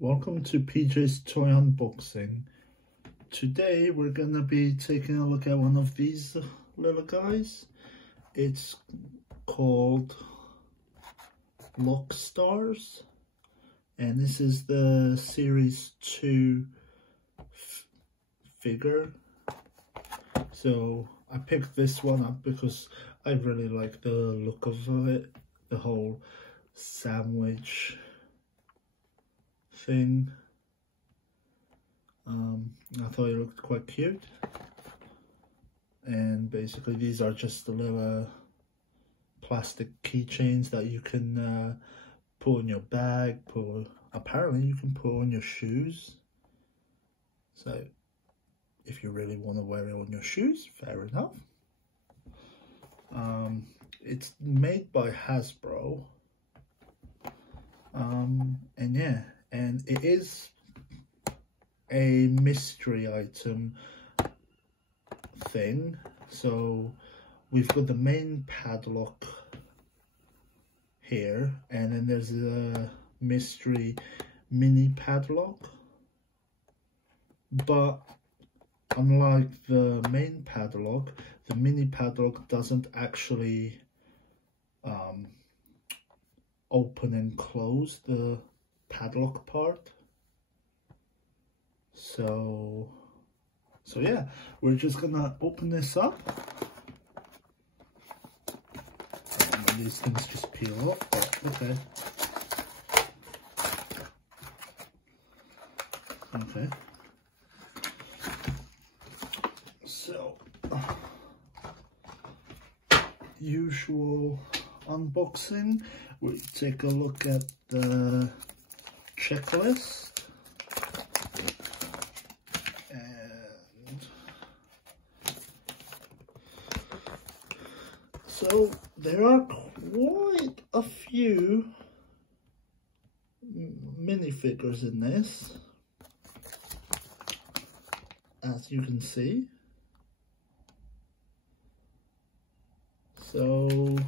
Welcome to PJ's Toy Unboxing. Today we're gonna be taking a look at one of these little guys. It's called Lock Stars, and this is the Series 2 figure. So I picked this one up because I really like the look of it, the whole sandwich thing. I thought it looked quite cute, and basically these are just the little plastic keychains that you can put in your bag. Apparently you can put on your shoes, so if you really want to wear it on your shoes, fair enough. It's made by Hasbro, and yeah, and it is a mystery item thing. So we've got the main padlock here, and then there's a mystery mini padlock, but unlike the main padlock, the mini padlock doesn't actually open and close the padlock part. So yeah, we're just gonna open this up. These things just peel off, but okay. Okay. So, usual unboxing, we take a look at the checklist. So there are quite a few minifigures in this, as you can see. So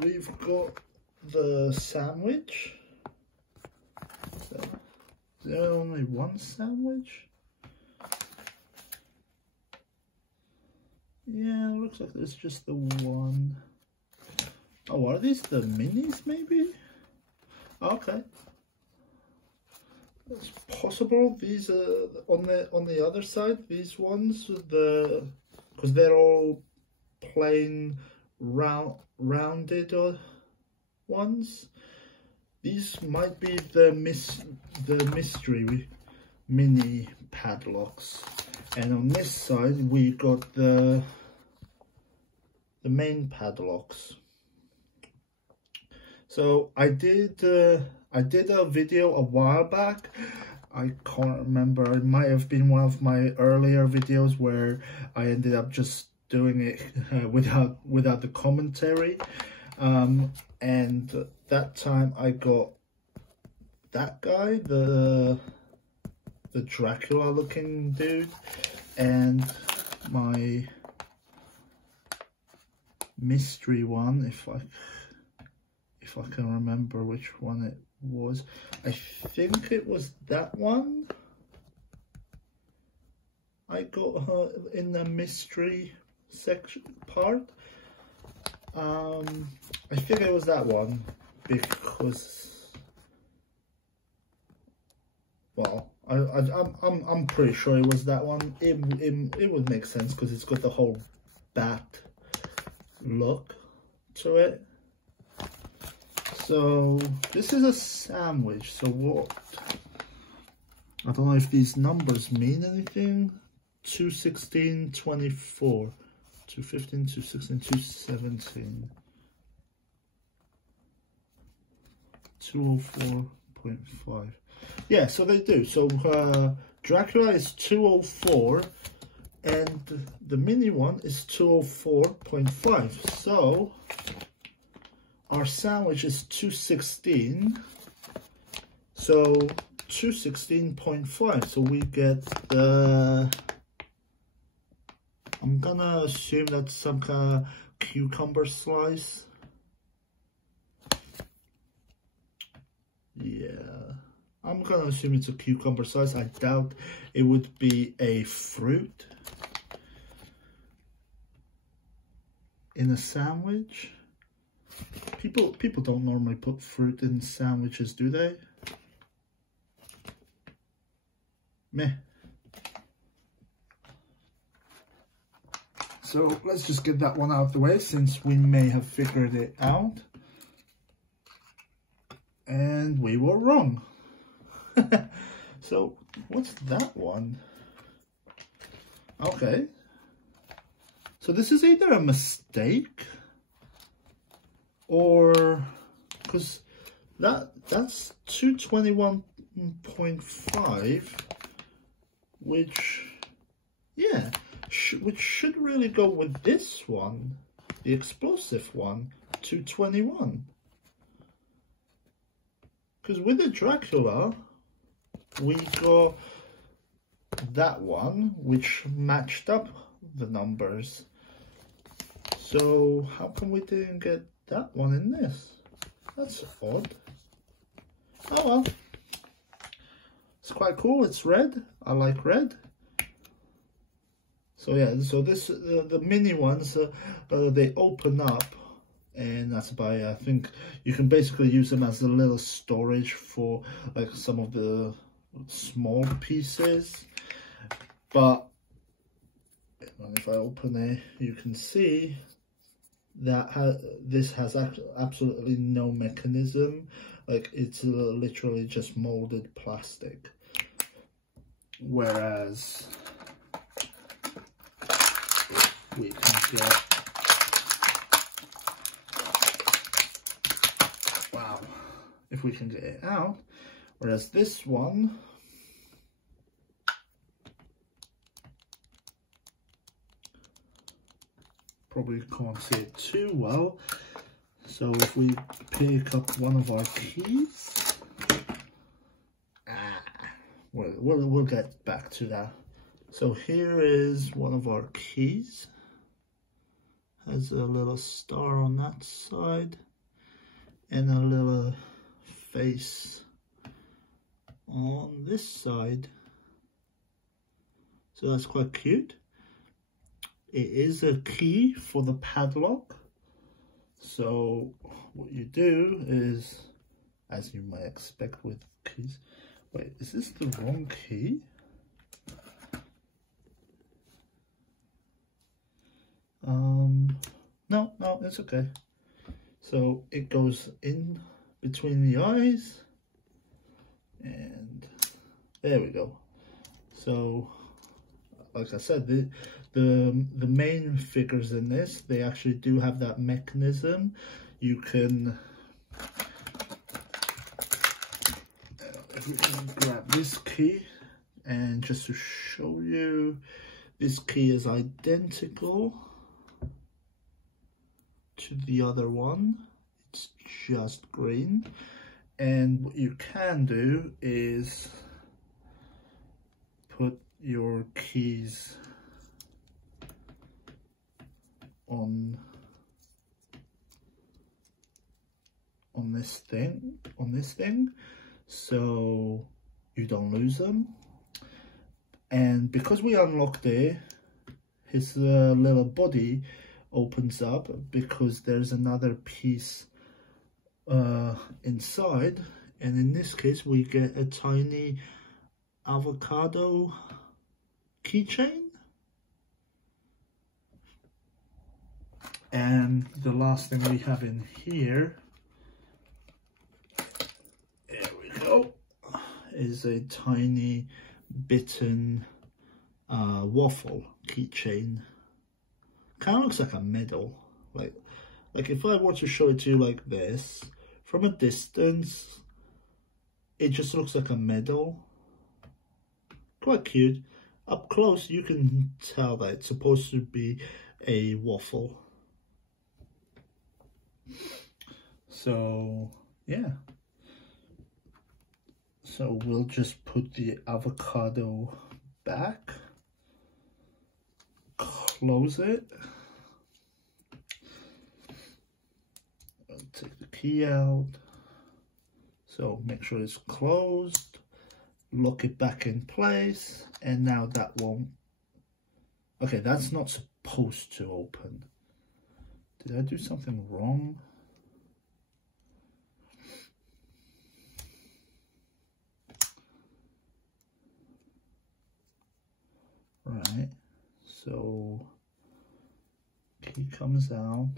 we've got the sandwich. So is there only one sandwich? Yeah, it looks like there's just the one. Oh, are these the minis maybe? Okay. It's possible these are on the other side, these ones, because they're all plain rounded ones. These might be the mystery mini padlocks. And on this side we got the main padlocks. So I did a video a while back. I can't remember, it might have been one of my earlier videos where I ended up just doing it without the commentary, and that time I got that guy, the Dracula looking dude, and my mystery one, if I can remember which one it was. I think it was that one. I got her in the mystery section part. I think it was that one because, well, I'm pretty sure it was that one. It would make sense because it's got the whole bat look to it. So this is a sandwich. So what? I don't know if these numbers mean anything. 216, 24, 215, 216, 217, 204.5. Yeah, so they do. So Dracula is 204 and the mini one is 204.5. So our sandwich is 216. So 216.5. So we get the, I'm gonna assume that's some kind of cucumber slice. Yeah. Yeah, I'm gonna assume it's a cucumber size. I doubt it would be a fruit in a sandwich. People don't normally put fruit in sandwiches, do they? Meh. So let's just get that one out of the way, since we may have figured it out. And we were wrong. So what's that one? Okay. So this is either a mistake or, because that's 221.5, which, yeah, which should really go with this one, the explosive one, 221. Because with the Dracula, we got that one, which matched up the numbers. So how come we didn't get that one in this? That's odd. Oh well. It's quite cool. It's red. I like red. So yeah, so this the mini ones, they open up, and that's about it. I think you can basically use them as a little storage for like some of the small pieces. But if I open it, you can see that this has absolutely no mechanism. Like, it's literally just molded plastic. Whereas we can get, wow, if we can get it out. Whereas this one, probably can't see it too well. So if we pick up one of our keys, we'll get back to that. So here is one of our keys. Has a little star on that side and a little face on this side. So that's quite cute. It is a key for the padlock. So what you do is, as you might expect with keys, wait, is this the wrong key? No, it's okay. So it goes in between the eyes, and there we go. So like I said, the main figures in this, they actually do have that mechanism. You can, if we can grab this key, and just to show you, this key is identical to the other one. It's just green. And what you can do is put your keys on this thing, so you don't lose them. And because we unlocked it, his little body opens up because there's another piece inside, and in this case we get a tiny avocado keychain. And the last thing we have in here, there we go, is a tiny bitten waffle keychain. Kind of looks like a medal. Like if I were to show it to you like this, from a distance, it just looks like a medal. Quite cute. Up close, you can tell that it's supposed to be a waffle. So yeah, so we'll just put the avocado back, close it, I'll take the key out, So make sure it's closed, lock it back in place, and now that won't, okay, that's not supposed to open. Did I do something wrong? Right, so key comes out.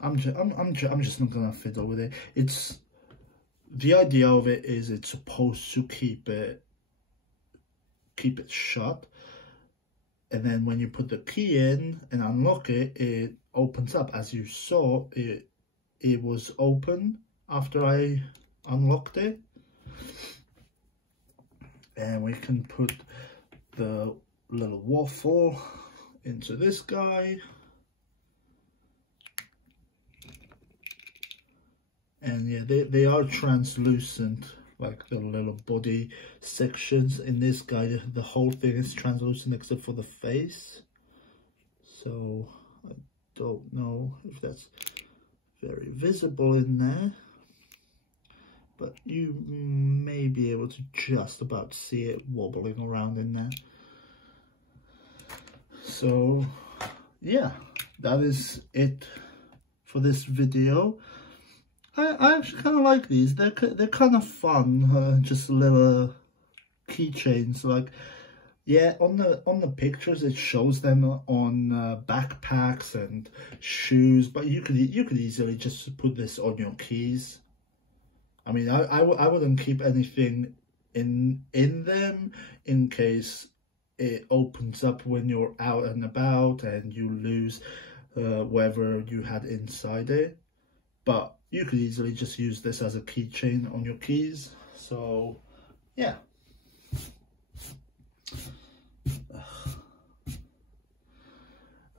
I'm just not gonna fiddle with it. It's the idea of it is it's supposed to keep it shut, and then when you put the key in and unlock it, it opens up. As you saw, it was open after I unlocked it. And we can put the little waffle into this guy. And yeah, they are translucent, like the little body sections. In this guy, the whole thing is translucent except for the face. So I don't know if that's very visible in there, but you may be able to just about see it wobbling around in there. So yeah, that is it for this video. I actually kind of like these. They're kind of fun, just little keychains. Like, yeah, on the pictures it shows them on backpacks and shoes, but you could easily just put this on your keys. I mean, I wouldn't keep anything in them in case it opens up when you're out and about and you lose whatever you had inside it. But you could easily just use this as a keychain on your keys. So yeah.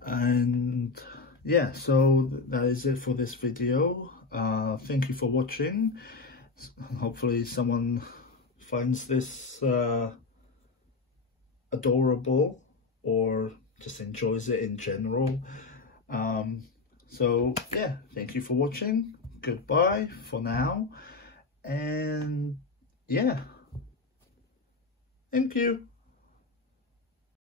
And yeah, so that is it for this video. Thank you for watching. Hopefully someone finds this adorable or just enjoys it in general. So yeah, thank you for watching. Goodbye for now. And yeah, thank you.